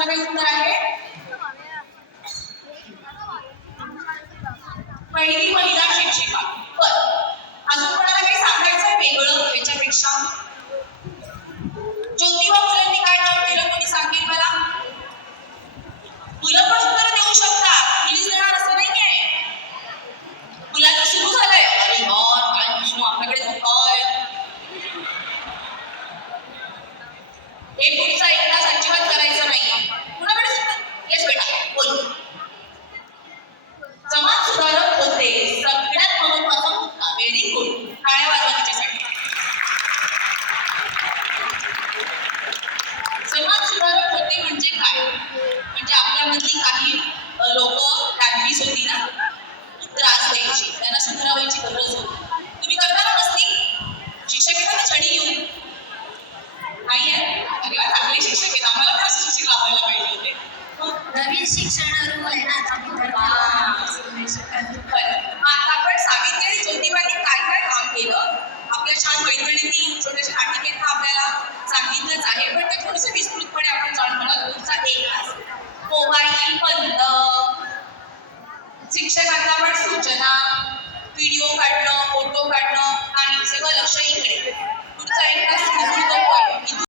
दुसरं काही उत्तर आहे? पहिली महिला शिक्षिका. बरं, अजून कोणाला काही सांगायचं वेगळं याच्यापेक्षा? ज्योतिबा फुलेंनी काय काम केलं कोणी सांगेल मला? मुलं पण उत्तर देऊ शकतात, मुलीच देणार असं नाहीये. मुलांचं सुरू झालंय, अरे यार काय विष्णू आपल्याकडे काय हे पुढचा एक तास अजिबात करायचं नाही. कुणाकडे येस बेटा बोल. समाज सुधारक होते, सगळ्यात महत्वाचा मुद्दा. व्हेरी गुड, टाळ्या वाजवा तिच्यासाठी. समाज सुधारक होते म्हणजे काय? म्हणजे आपल्यामधली काही लोक डायबिटीस होती ना, त्रास द्यायची, त्यांना सुधारावायची गरज होती. तुम्ही करता ना मस्ती? शिक्षक येतात ना छडी घेऊन? नाही आहे? अरे वा, चांगले शिक्षक आहेत, आम्हाला पण असे शिक्षक लावायला पाहिजे होते. नवीन शिक्षण रूल आहे ना आता आपण सांगितलेली ज्योतिबांनी काय काय काम केलं, आपल्या छान मैत्रिणींनी छोट्याशा नाटिकेत आपल्याला सांगितलंच आहे, पण ते थोडंसं विस्तृतपणे आपण जाणून पुढचा एक तास. मोबाईल बंद, शिक्षकांना पण सूचना, व्हिडिओ काढणं, फोटो काढणं नाही, सगळं लक्ष इकडे. पुढचा एक तास